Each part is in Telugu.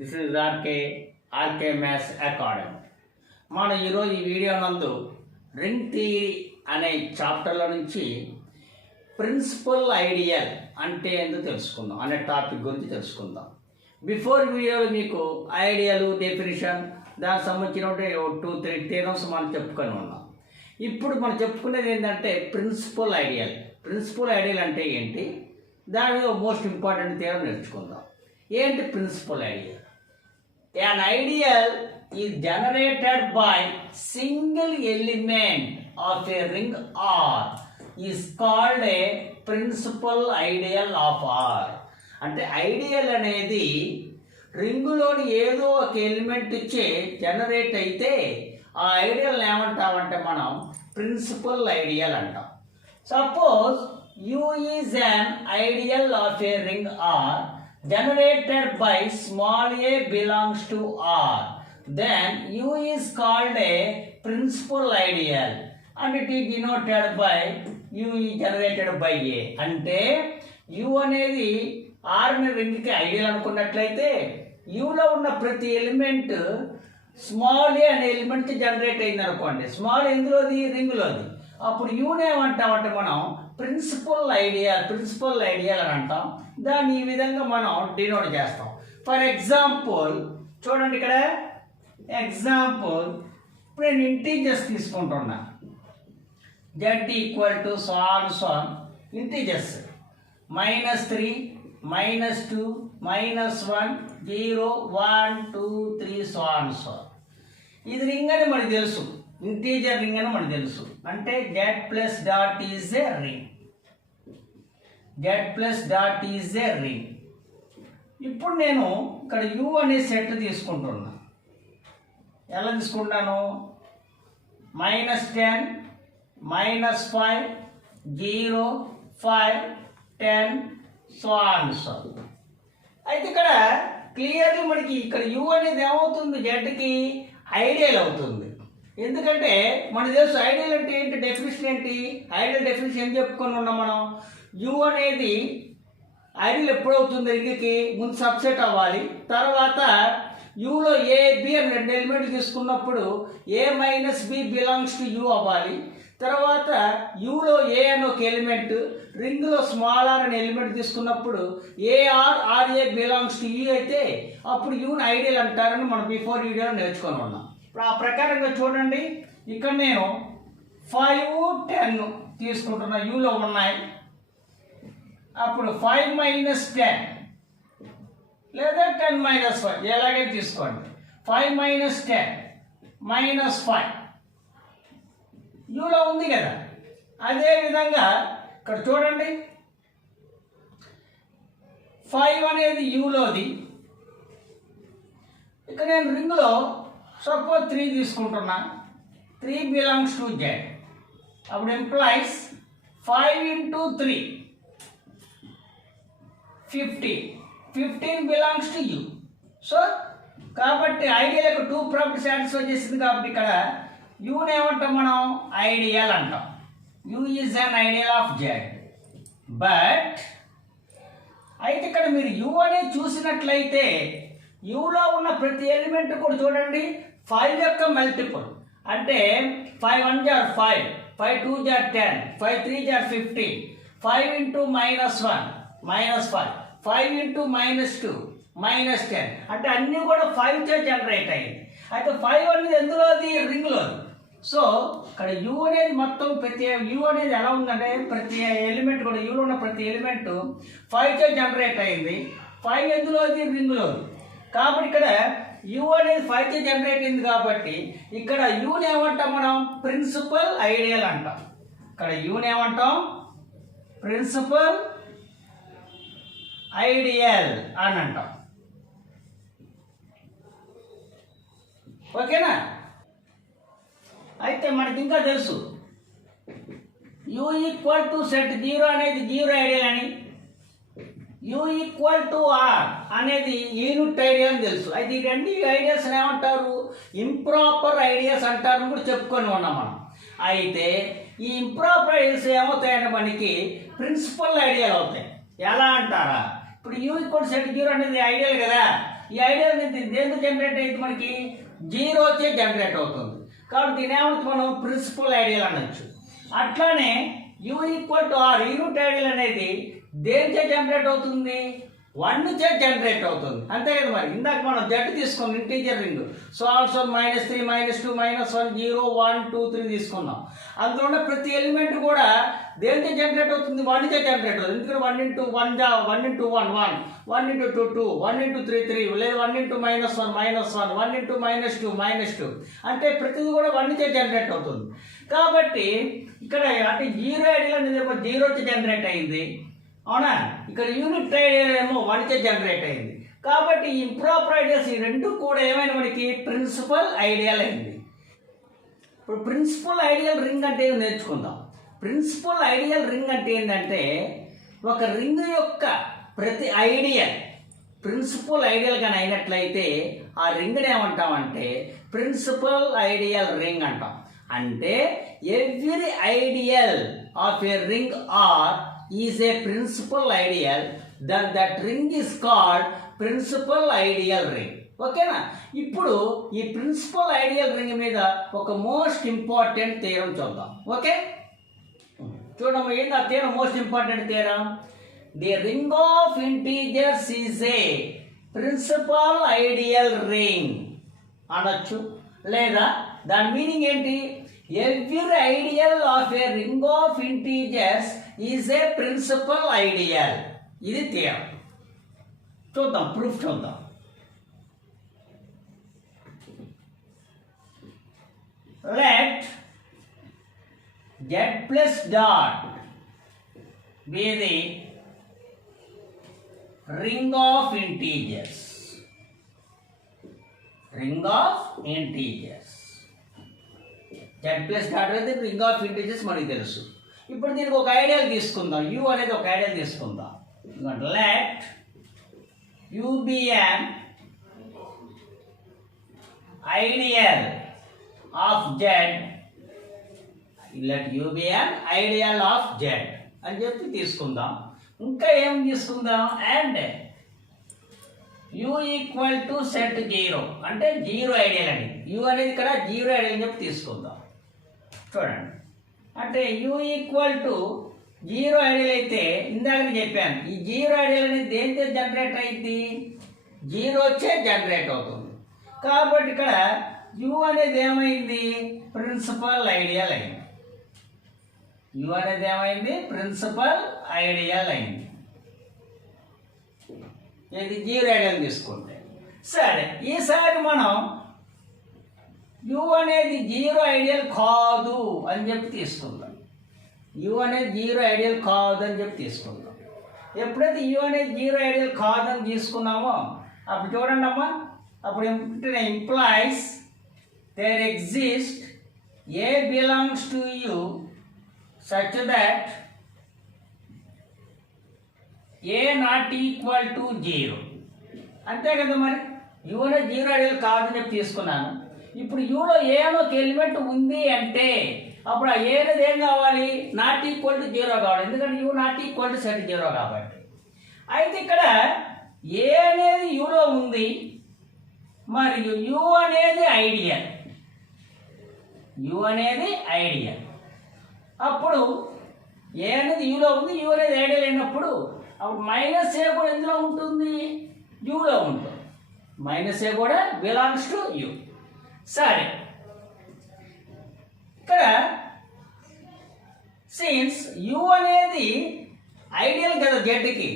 This is RK maths academy. మనం ఈరోజు ఈ వీడియో నందు రింగ్ థియరీ అనే చాప్టర్లో నుంచి ప్రిన్సిపల్ ఐడియల్ అంటే ఏందో తెలుసుకుందాం అనే టాపిక్ గురించి తెలుసుకుందాం. బిఫోర్ వీడియోలో మీకు ఐడియల్ డెఫినేషన్ దానికి సంబంధించిన 2-3 థియరమ్స్ మనం చెప్పుకొని ఉన్నాం. ఇప్పుడు మనం చెప్పుకునేది ఏంటంటే ప్రిన్సిపల్ ఐడియల్. ప్రిన్సిపల్ ఐడియల్ అంటే ఏంటి, దాని మీద మోస్ట్ ఇంపార్టెంట్ థియరం నేర్చుకుందాం. ఏంటి principal ideal? An ideal is generated by single element of a ring R is called a principal ideal of R. అంటే ఐడియల్ అనేది రింగులోని ఏదో ఒక ఎలిమెంట్ ఇచ్చే జనరేట్ అయితే ఆ ఐడియల్ ఏమంటామంటే మనం ప్రిన్సిపల్ ఐడియల్ అంటాం. Suppose U is an ideal of a ring R generated by small a belongs to R, then U is called a principal ideal and it is denoted by U is generated by A. అంటే U అనేది R ని రింగ్కి ఐడియల్ అనుకున్నట్లయితే Uలో ఉన్న ప్రతి ఎలిమెంట్ స్మాల్ ఏ అనే ఎలిమెంట్కి జనరేట్ అయింది అనుకోండి. స్మాల్ ఎందులోది? రింగ్లోది. అప్పుడు యూని ఏమంటామంటే మనం ప్రిన్సిపల్ ఐడియల్ అని అంటాం. దాన్ని ఈ విధంగా మనం డినోట్ చేస్తాం. ఫర్ ఎగ్జాంపుల్ చూడండి, ఇక్కడ ఎగ్జాంపుల్ ఇప్పుడు నేను ఇంటీజర్స్ తీసుకుంటున్నా. z ఈక్వల్ టు ఇంటీజర్స్ -3 -2 -1 0 1 2 3 ఇది రింగ్ అని మనకు తెలుసు, ఇంటీజర్ రింగ్ అని మనకు తెలుసు. అంటే z+డాట్ ఈజ్ ఏ రింగ్. z+డాట్ ఈజ్ ఏ రింగ్. ఇప్పుడు నేను ఇక్కడ u అనే సెట్ తీసుకుంటున్నా. ఎలా తీసుకుంటాను? -10 -5 0 5 10 అయితే ఇక్కడ క్లియర్లీ మనకి ఇక్కడ u అనేది ఏమవుతుంది? జెడ్కి ఐడియల్ అవుతుంది. ఎందుకంటే మనకు తెలుసు ఐడియల్ అంటే ఏంటి, డెఫినేషన్ ఏంటి? ఐడియల్ డెఫినేషన్ ఏం చెప్పుకొని ఉన్నాం మనం? u అనేది ఐడియల్ ఎప్పుడవుతుంది? రింగ్కి ముందు సబ్సెట్ అవ్వాలి. తర్వాత యూలో ఏ బి అని 2 ఎలిమెంట్లు తీసుకున్నప్పుడు a - b belongs to u అవ్వాలి. తర్వాత యూలో ఏ అని ఒక ఎలిమెంట్, రింగ్లో స్మాల్ ఆర్ అనే ఎలిమెంట్ తీసుకున్నప్పుడు ఆర్ఏ బిలాంగ్స్ టు యూ అయితే అప్పుడు యూని ఐడియల్ అంటారని మనం బిఫోర్ వీడియోలో నేర్చుకొని ఉన్నాం. ఇప్పుడు ఆ ప్రకారంగా చూడండి, ఇక్కడ నేను 5 10 తీసుకుంటున్నా, యూలో ఉన్నాయి. అప్పుడు 5 - 10 లేదా 10 - 5 ఎలాగే తీసుకోండి. 5 - 10 -5 యూలో ఉంది కదా. అదే విధంగా ఇక్కడ చూడండి, 5 అనేది యూలోది. ఇక్కడ నేను రింగ్లో సపోజ్ 3 తీసుకుంటున్నా. 3 బిలాంగ్స్ టు జెడ్. అప్పుడు employees 5 × 3 15 belongs to you. So కాబట్టి ఐడియల్ యొక్క 2 ప్రాపర్టీ సాటిస్ఫై చేసింది. కాబట్టి ఇక్కడ యూని ఏమంటాం మనం? ఐడియల్ అంటాం. You is an ideal of Z. But అయితే ఇక్కడ మీరు యూ అనేది చూసినట్లయితే యూలో ఉన్న ప్రతి ఎలిమెంట్ కూడా చూడండి 5 యొక్క మల్టిపుల్. అంటే 5 1 = 5, 5 2 = 10, 5 3 = 15, 5 × -1 -5, 5 × -2 -10. అంటే అన్నీ కూడా 5తో జనరేట్ అయ్యింది. అయితే 5 అనేది ఎందులోది? రింగ్లోది. సో ఇక్కడ యూ అనేది మొత్తం ప్రతి యూ అనేది ఎలా ఉందంటే ప్రతి ఎలిమెంట్ కూడా యూలో ఉన్న ప్రతి ఎలిమెంట్ 5తో జనరేట్ అయింది. 5 ఎందులోది? రింగ్లోది. కాబట్టి ఇక్కడ యూ అనేది 5తో జనరేట్ అయింది. కాబట్టి ఇక్కడ యూని ఏమంటాం మనం? ప్రిన్సిపల్ ఐడియల్ అంటాం. ఇక్కడ యూని ఏమంటాం? ప్రిన్సిపల్ ఐడియల్ అని అంటాం. ఓకేనా? అయితే మనకి ఇంకా తెలుసు u ఈక్వల్ టు సెట్ 0 అనేది 0 ఐడియల్ అని, u ఈక్వల్ టు r అనేది యూనిట్ ఐడియల్ అని తెలుసు. అయితే ఈ 2 ఐడియల్స్ ఏమంటారు? ఇంప్రాపర్ ఐడియల్స్ అంటారని కూడా చెప్పుకొని ఉన్నాం మనం. అయితే ఈ ఇంప్రాపర్ ఐడియల్స్ ఏమవుతాయంటే మనకి ప్రిన్సిపల్ ఐడియల్ అవుతాయి. ఎలా అంటారా? ఇప్పుడు u ఈక్వల్ సెట్ 0 అనేది ఐడియల్ కదా. ఈ ఐడియల్ అనేది దేంతో జనరేట్ అయింది, మనకి జీరో వచ్చే జనరేట్ అవుతుంది. కాబట్టి దీని ఏమంటే మనం ప్రిన్సిపల్ ఐడియల్ అనొచ్చు. అట్లానే U equal to R, unit ideal అనేది దేనిచే జనరేట్ అవుతుంది, 1 నుంచే జనరేట్ అవుతుంది. అంతే కదా. మరి ఇందాక మనం జెడ్ తీసుకున్నాం, ఇంటీజర్ రింగ్. సో ఆల్సో -3 -2 -1 0 1 2 3 తీసుకున్నాం. అందులో ఉన్న ప్రతి ఎలిమెంట్ కూడా దేనితో జనరేట్ అవుతుంది, 1 నుంచే జనరేట్ అవుతుంది. ఎందుకంటే 1 into 1 1 into 1 1 1 into 2 2 1 into 3 3 లేదా 1 into -1 -1 1 into -2 -2 అంటే ప్రతిది కూడా 1 నుంచే జనరేట్ అవుతుంది. కాబట్టి ఇక్కడ అంటే జీరో ఐడియల్ అనేది ఏమో జీరో వచ్చి జనరేట్ అయింది, అవునా. ఇక్కడ యూనిట్ ఐడియల్ ఏమో 1 నుంచే జనరేట్ అయింది. కాబట్టి ఈ ఇంప్రాపర్ ఐడియల్స్ ఈ రెండు కూడా ఏమైనా మనకి ప్రిన్సిపల్ ఐడియల్ అయింది. ఇప్పుడు ప్రిన్సిపల్ ఐడియల్ రింగ్ అంటే ఏదో నేర్చుకుందాం. ప్రిన్సిపల్ ఐడియల్ రింగ్ అంటే ఏంటంటే ఒక రింగ్ యొక్క ప్రతి ఐడియల్ ప్రిన్సిపల్ ఐడియల్ కానీ అయినట్లయితే ఆ రింగ్ని ఏమంటామంటే ప్రిన్సిపల్ ఐడియల్ రింగ్ అంటాం. అంటే every ideal of a ring R is a principal ideal, then that ring is called principal ideal ring. ఓకేనా. ఇప్పుడు ఈ ప్రిన్సిపల్ ఐడియల్ రింగ్ మీద ఒక మోస్ట్ ఇంపార్టెంట్ థియరం చూద్దాం. ఓకే, చూడమ్మా, ఏంటి ఆ theorem? Most important theorem, the ring of integers is a principal ideal ring అనొచ్చు. లేదా దాని మీనింగ్ ఏంటి, every ideal of a ring of integers is a principal ideal. ఇది థియరం. చూద్దాం, ప్రూఫ్ చూద్దాం. Let z plus dot be the ring of integers. Ring of integers. Z plus dot అనేది రింగ్ ఆఫ్ ఇంటీజర్స్ మనకి తెలుసు. ఇప్పుడు దీనికి ఒక ఐడియల్ తీసుకుందాం, u అనేది ఒక ఐడియల్ తీసుకుందాం. Let u be an ideal of z, let u be an ideal of z అని చెప్పి తీసుకుందాం. ఇంకా ఏం తీసుకుందాం, and u equal to set 0 అంటే జీరో ఐడియల్ అని, u అనేది ఇక్కడ జీరో ఐడియల్ అని చెప్పి తీసుకుందాం. చూడండి, అంటే u equal to zero ideal అయితే ఇందాక చెప్పాను, ఈ జీరో ఐడియల్ అనేది దేనితో జనరేట్ అయింది, జీరో వచ్చే జనరేట్ అవుతుంది. కాబట్టి ఇక్కడ u అనేది ఏమైంది, ప్రిన్సిపల్ ఐడియల్ అయింది. u అనేది ఏమైంది, ప్రిన్సిపల్ ఐడియల్ అయింది. ఇది జీరో ఐడియల్ తీసుకుంటే. సరే, ఈసారి మనం u అనేది జీరో ఐడియల్ కాదు అని చెప్పి తీసుకుందాం. u అనేది జీరో ఐడియల్ కాదు అని చెప్పి తీసుకుందాం. ఎప్పుడైతే u అనేది జీరో ఐడియల్ కాదని తీసుకున్నామో అప్పుడు చూడండి అమ్మా, అప్పుడు implies there exists a belongs to u such that a not equal to 0. అంతే కదా. మరి u అనేది జీరో ఐడియల్ కాదని చెప్పి తీసుకున్నాను. ఇప్పుడు యూలో ఏ అని ఒక ఎలిమెంట్ ఉంది అంటే అప్పుడు ఆ ఏ అనేది ఏం కావాలి, నాట్ ఈక్వల్ టు 0 కావాలి. ఎందుకంటే u not equal to set 0 కాబట్టి. అయితే ఇక్కడ ఏ అనేది యూలో ఉంది మరియు u అనేది ఐడియల్, u అనేది ఐడియల్. అప్పుడు ఏ అనేది యూలో ఉంది, u అనేది ఐడియల్ అయినప్పుడు అప్పుడు మైనస్ ఏ కూడా ఎందులో ఉంటుంది, యూలో ఉంటుంది. మైనస్ ఏ కూడా బిలాంగ్స్ టు యూ. సరే, ఇక్కడ సిన్స్ u అనేది ఐడియల్ కదా జెడ్కి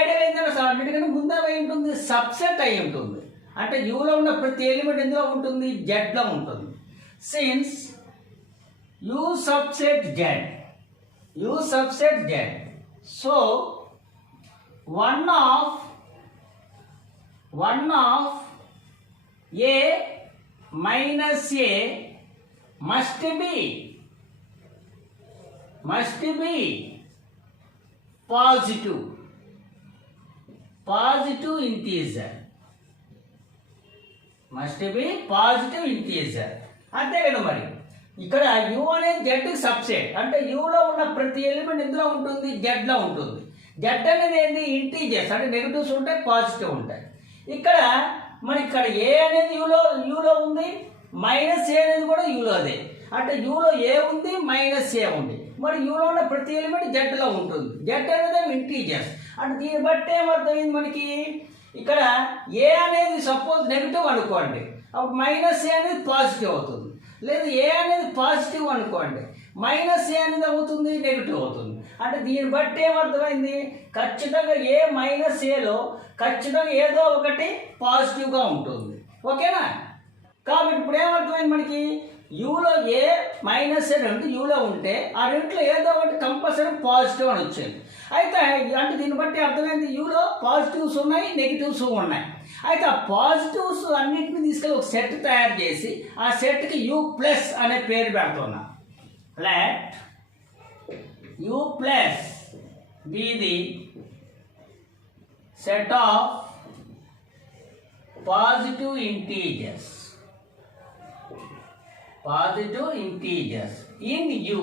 ఐడియల్ అయిందని అన్నిటికన్నా ముందే అయి ఉంటుంది, సబ్సెట్ అయి ఉంటుంది. అంటే యూలో ఉన్న ప్రతి ఎలిమెంట్ ఎందులో ఉంటుంది, జెడ్లో ఉంటుంది. Since u subset z, so one of a minus a must be positive integer, must be positive integer. అంతే కదా. మరి ఇక్కడ u అనేది జెడ్కి సబ్సెట్, అంటే యూలో ఉన్న ప్రతి ఎలిమెంట్ ఎందులో ఉంటుంది, జెడ్లో ఉంటుంది. జెడ్ అనేది ఏంటి, ఇంటీజర్స్, అంటే నెగిటివ్స్ ఉంటాయి, పాజిటివ్ ఉంటాయి. ఇక్కడ మరి ఇక్కడ ఏ అనేది యూలో ఉంది, మైనస్ ఏ అనేది కూడా యూలోదే. అంటే యూలో ఏ ఉంది, మైనస్ ఏ ఉంది. మరి యూలో ఉన్న ప్రతి ఎలిమెంట్ జెడ్లో ఉంటుంది. జెడ్ అనేది ఇంటీజర్స్. అంటే దీన్ని బట్టి ఏమర్థమైంది మనకి, ఇక్కడ ఏ అనేది సపోజ్ నెగిటివ్ అనుకోండి, అప్పుడు మైనస్ ఏ అనేది పాజిటివ్ అవుతుంది. లేదు ఏ అనేది పాజిటివ్ అనుకోండి, మైనస్ ఏ అనేది అవుతుంది నెగిటివ్ అవుతుంది. అంటే దీన్ని బట్టి ఏమర్థమైంది, ఖచ్చితంగా ఏ మైనస్ ఏలో ఖచ్చితంగా ఏదో ఒకటి పాజిటివ్గా ఉంటుంది. ఓకేనా? కాబట్టి ఇప్పుడు ఏమర్థమైంది మనకి, యూలో ఏ మైనస్ ఏ రెండు యూలో ఉంటే ఆ రెంట్లో ఏదో ఒకటి కంపల్సరీ పాజిటివ్ అని వచ్చింది. అయితే అంటే దీన్ని బట్టి అర్థమైంది యూలో పాజిటివ్స్ ఉన్నాయి, నెగిటివ్స్ ఉన్నాయి. అయితే ఆ పాజిటివ్స్ అన్నింటినీ తీసుకెళ్ళి ఒక సెట్ తయారు చేసి ఆ సెట్కి యూ ప్లస్ అనే పేరు పెడుతున్నా. Let you plus be the set of positive integers in you.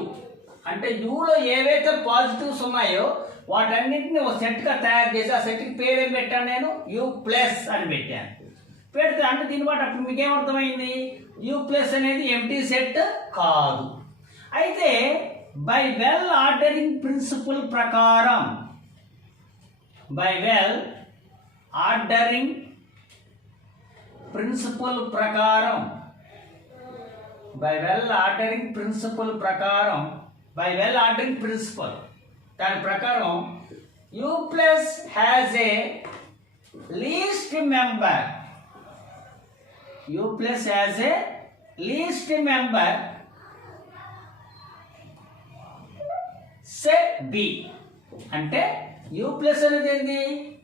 అంటే యూలో ఏవైతే పాజిటివ్స్ ఉన్నాయో వాటన్నింటినీ ఒక సెట్గా తయారు చేసి ఆ సెట్కి పేరు ఏం పెట్టాను నేను, యూ ప్లస్ అని పెట్టాను. పెడితే అంటే దీన్ని బట్టి అప్పుడు మీకేమర్థమైంది, యూ ప్లస్ అనేది ఎంటీ సెట్ కాదు. అయితే బై వెల్ ఆర్డరింగ్ ప్రిన్సిపల్ ప్రకారం దాని ప్రకారం U plus has a least member set B. అంటే యూ ప్లస్ అనేది ఏంటి,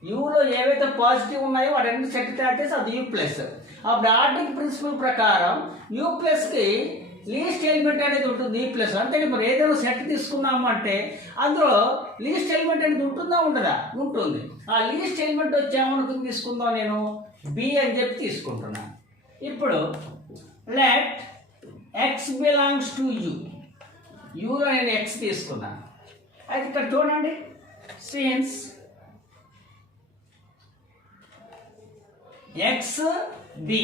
యూలో ఏవైతే పాజిటివ్ ఉన్నాయో వాటి సెట్ తయారు చేసి అది యూ ప్లస్. అప్పుడు ఆర్డరింగ్ ప్రిన్సిపల్ ప్రకారం యూ ప్లస్కి లీస్ట్ ఎలిమెంట్ అనేది ఉంటుంది యూ ప్లస్. అంతే మరి ఏదైనా సెట్ తీసుకున్నాము అంటే అందులో లీస్ట్ ఎలిమెంట్ అనేది ఉంటుందా ఉండదా, ఉంటుంది. ఆ లీస్ట్ ఎలిమెంట్ వచ్చేమనుకుని తీసుకుందాం, నేను బి అని చెప్పి తీసుకుంటున్నాను. ఇప్పుడు let x belongs to U, యూలో నేను ఎక్స్ తీసుకున్నాను. అయితే ఇక్కడ చూడండి, సిన్స్ ఎక్స్ బి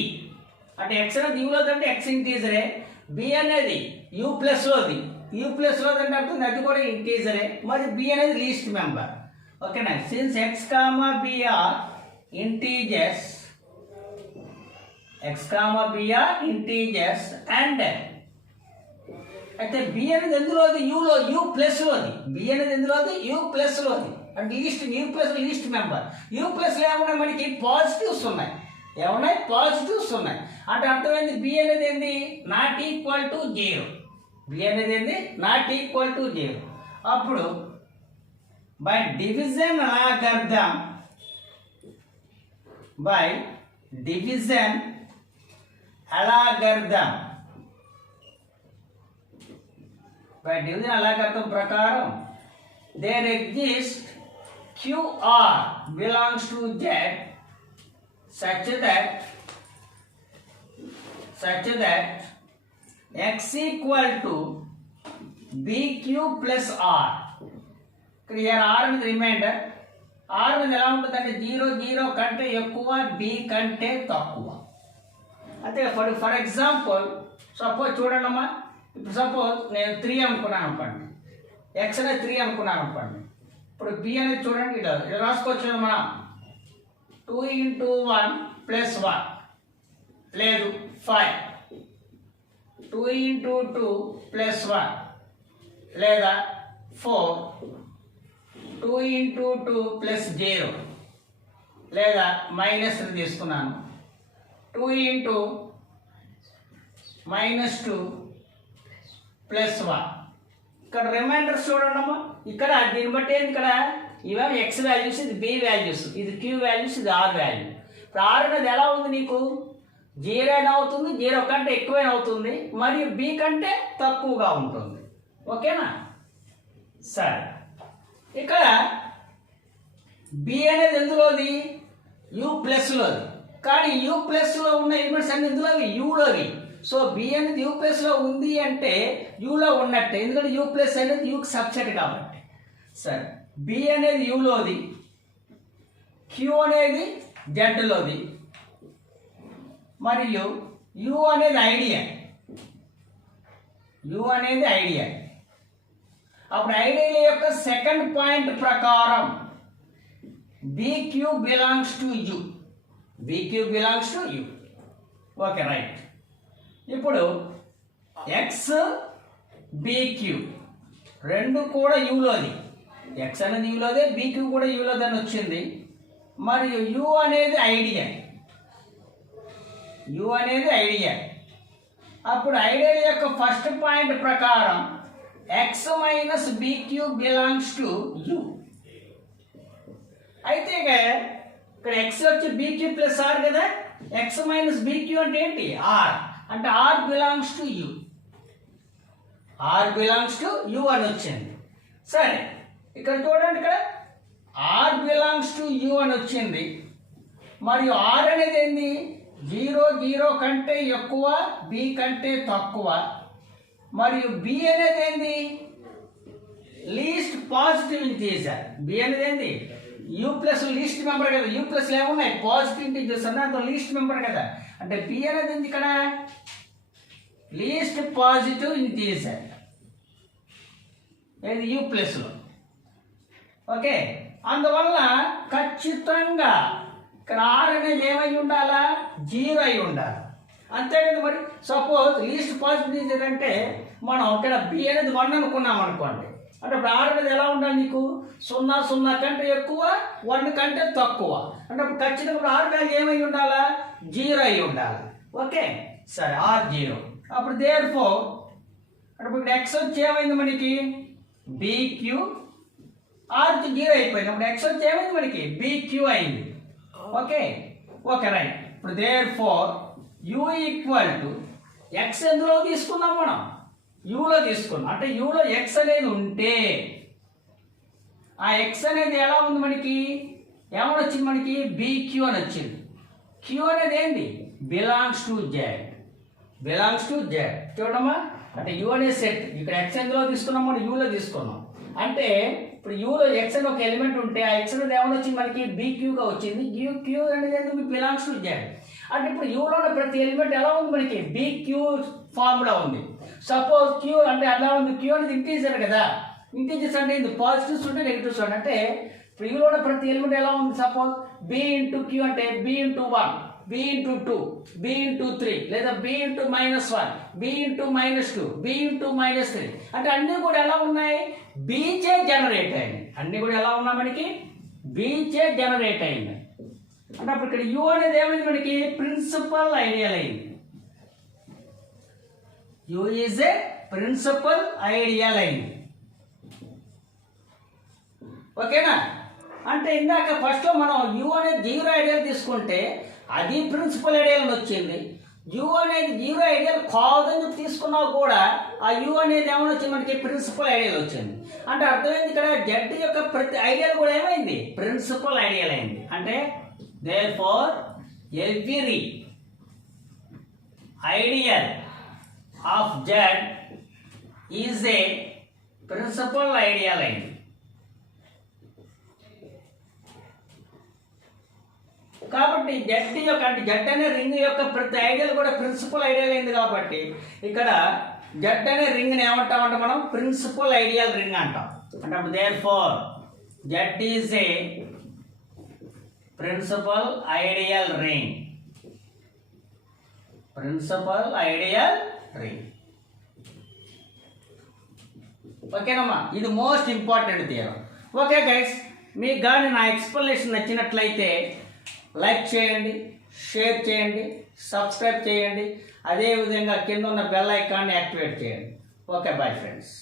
అంటే ఎక్స్ అనేది యూలోది అంటే ఎక్స్ ఇంటీజరే, బి అనేది యూ ప్లస్లోది అంటే అర్థం అది కూడా ఇంటీజరే, మరి బి అనేది లీస్ట్ మెంబర్. ఓకేనా? Since x comma b are integers and అయితే బి అనేది ఎందులోది, యూ ప్లస్లోది. బి అనేది ఎందులోది, యూ ప్లస్లోది. అంటే లీస్ట్ మెంబర్. యూ ప్లస్లో ఏమన్నా మనకి పాజిటివ్స్ ఉన్నాయి. అంటే అర్థమైంది, బి అనేది ఏంది, నాట్ ఈక్వల్ టు జీరో. అప్పుడు బై డివిజన్ అలాగర్థం ప్రకారం there exist QR belongs to Z such that x equal to BQ plus R. Here R is remainder. R is around 0 కంటే ఎక్కువ, B కంటే తక్కువ. అంటే ఫర్ ఎగ్జాంపుల్ సపోజ్ చూడండమ్మా, ఇప్పుడు సపోజ్ నేను 3 అనుకున్నాను అనుకోండి, ఎక్స్ అనేది 3 అనుకున్నాను అనుకోండి. ఇప్పుడు బి అనేది చూడండి, ఇలా రాసుకోవచ్చు మనం 2 × 1 + 1 లేదు 5, 2 × 2 + 1 లేదా 4, 2 × 2 + 0 లేదా మైనస్ తీసుకున్నాను, 2 × -2 + 1. ఇక్కడ రిమైండర్స్ చూడండి అమ్మా, ఇక్కడ దీన్ని బట్టి ఏంటి, ఇక్కడ ఇవన్నీ ఎక్స్ వాల్యూస్, ఇది బి వాల్యూస్, ఇది క్యూ వాల్యూస్, ఇది ఆర్ వాల్యూ. ఇప్పుడు ఆర్ అనేది ఎలా ఉంది నీకు, 0 అయినా అవుతుంది, 0 కంటే ఎక్కువైనా అవుతుంది, మరియు బి కంటే తక్కువగా ఉంటుంది. ఓకేనా? సరే, ఇక్కడ బి అనేది ఎందులోది, యూ ప్లస్లోది. కానీ యూ ప్లస్లో ఉన్న ఎలిమెంట్స్ అన్ని ఎందులోవి, యూలోవి. సో బి అనేది యూ ప్లస్లో ఉంది అంటే యూలో ఉన్నట్టే, ఎందుకంటే యూ ప్లస్ అనేది యూకి సబ్సెట్ కాబట్టి. సరే, బి అనేది యూలోది, క్యూ అనేది జెడ్లోది, మరియు యు అనేది ఐడియల్. యు అనేది ఐడియల్. అప్పుడు ఐడియల్ యొక్క సెకండ్ పాయింట్ ప్రకారం BQ belongs to you. BQ belongs to you. Okay, right. ఇప్పుడు ఎక్స్ BQ రెండు కూడా యూలోది. ఎక్స్ అనేది యూలోదే, BQ కూడా యూలోది అని వచ్చింది. మరియు యు అనేది ఐడియల్. యు అనేది ఐడియల్. అప్పుడు ఐడియల్ యొక్క ఫస్ట్ పాయింట్ ప్రకారం x minus BQ belongs to U. అయితే ఇక్కడ ఎక్స్ వచ్చి BQ ప్లస్ ఆర్ కదా. ఎక్స్ మైనస్ BQ అంటే ఏంటి? ఆర్. అంటే R belongs to U. R belongs to U అని వచ్చింది. సరే, ఇక్కడ చూడండి, ఇక్కడ ఆర్ బిలాంగ్స్ టు యు అని వచ్చింది. మరియు ఆర్ అనేది ఏంది? 0 0 కంటే ఎక్కువ, బి కంటే తక్కువ. మరియు బి అనేది ఏంది? Least positive integer. బి అనేది ఏంది? యూ ప్లస్ లీస్ట్ మెంబర్ కదా. యూ ప్లస్ ఏమున్నాయి? పాజిటివ్ ఇంటీజర్స్ అన్న దాంట్లో లీస్ట్ మెంబర్ కదా. అంటే బి అనేది ఏంది ఇక్కడ? Least positive integer. ఏది? యూ ప్లస్లో. ఓకే, అందువల్ల ఖచ్చితంగా ఇక్కడ ఆర్ అనేది ఏమై ఉండాలా? 0 అయి ఉండాలి. అంతే కదా. మరి సపోజ్ లీస్ట్ పాజిటివ్ ఇంటీజర్ అంటే మనం ఇక్కడ బి అనేది 1 అనుకున్నాం అనుకోండి. అంటే ఇప్పుడు ఆర్ అనేది ఎలా ఉండాలి నీకు? 0 0 కంటే ఎక్కువ, 1 కంటే తక్కువ. అంటే ఇప్పుడు ఖచ్చితంగా ఆర్ వాల్యూ ఏమై ఉండాలా? 0 అయి ఉండాలి. ఓకే, సరే, ఆర్ 0. అప్పుడు దేర్ఫోర్ ఇప్పుడు ఎక్స్ వచ్చి ఏమైంది మనకి? BQ. ఆర్ 0 అయిపోయింది. అప్పుడు ఎక్స్ వచ్చి ఏమైంది మనకి? BQ అయింది. Okay, okay, right. ఇప్పుడు therefore U equal to x ఎందులో తీసుకున్నాం మనం? యూలో తీసుకున్నాం. అంటే యూలో ఎక్స్ అనేది ఉంటే ఆ ఎక్స్ అనేది ఎలా ఉంది మనకి? ఏమని వచ్చింది మనకి? BQ అని వచ్చింది. క్యూ అనేది ఏంది? Belongs to Z. Belongs to Z. చూడమ్మా, అంటే యూ అనే సెట్. ఇక్కడ ఎక్స్ ఎందులో తీసుకున్నాం మనం? యూలో తీసుకున్నాం. అంటే ఇప్పుడు యూలో ఎక్స్ అని ఒక ఎలిమెంట్ ఉంటే ఆ ఎక్స్ అనేది ఏమని వచ్చింది మనకి? BQగా వచ్చింది. క్యూ అనేది ఎందుకు? Belongs to Z. అంటే ఇప్పుడు యూలో ప్రతి ఎలిమెంట్ ఎలా ఉంది మనకి? BQ ఫార్ములా ఉంది. సపోజ్ క్యూ అంటే అలా ఉంది. క్యూ అనేది ఇంటీజర్ కదా. ఇంటీజర్స్ అంటే ఇది పాజిటివ్స్ ఉంటే నెగిటివ్స్ ఉంటాయి. అంటే ఇప్పుడు యూలో ప్రతి ఎలిమెంట్ ఎలా ఉంది? సపోజ్ B ఇంటూ క్యూ అంటే B into 1, B into 2, B into 3, లేదా B into -1, B into -2, B into -3. అంటే అన్నీ కూడా ఎలా ఉన్నాయి? B చే జనరేట్ అయింది. అన్నీ కూడా ఎలా ఉన్నాయి మనకి? B చే జనరేట్ అయింది. అంటే అప్పుడు ఇక్కడ యూ అనేది ఏమైంది మనకి? ప్రిన్సిపల్ ఐడియల్ అయింది. U is a principal ideal అయింది. ఓకేనా? అంటే ఇందాక ఫస్ట్ మనం యూ అనేది 0 ఐడియల్ తీసుకుంటే అది ప్రిన్సిపల్ ఐడియల్ అని వచ్చింది. యూ అనేది 0 ఐడియల్ కాదని తీసుకున్నా కూడా ఆ యూ అనేది ఏమైనా వచ్చింది మనకి? ప్రిన్సిపల్ ఐడియల్ వచ్చింది. అంటే అర్థమైంది ఇక్కడ జెడ్ యొక్క ప్రతి ఐడియల్ కూడా ఏమైంది? ప్రిన్సిపల్ ఐడియల్ అయింది. అంటే therefore every ideal of Z is a principal ideal అయింది. కాబట్టి జెడ్ యొక్క అంటే జెడ్ అనే రింగ్ యొక్క ప్రతి ఐడియల్ కూడా ప్రిన్సిపల్ ఐడియల్ అయింది. కాబట్టి ఇక్కడ జెడ్ అనే రింగ్ని ఏమంటామంటే మనం? ప్రిన్సిపల్ ఐడియల్ రింగ్ అంటాం. అంటే అప్పుడు therefore Z is a principal ideal ring. Principal ideal ring. ఓకేనమ్మా, ఇది most important theorem. Okay guys, మీకు కానీ నా ఎక్స్ప్లెనేషన్ నచ్చినట్లయితే లైక్ చేయండి, షేర్ చేయండి, సబ్స్క్రైబ్ చేయండి. అదేవిధంగా కింద ఉన్న బెల్ ఐకాన్ని యాక్టివేట్ చేయండి. Okay, bye friends.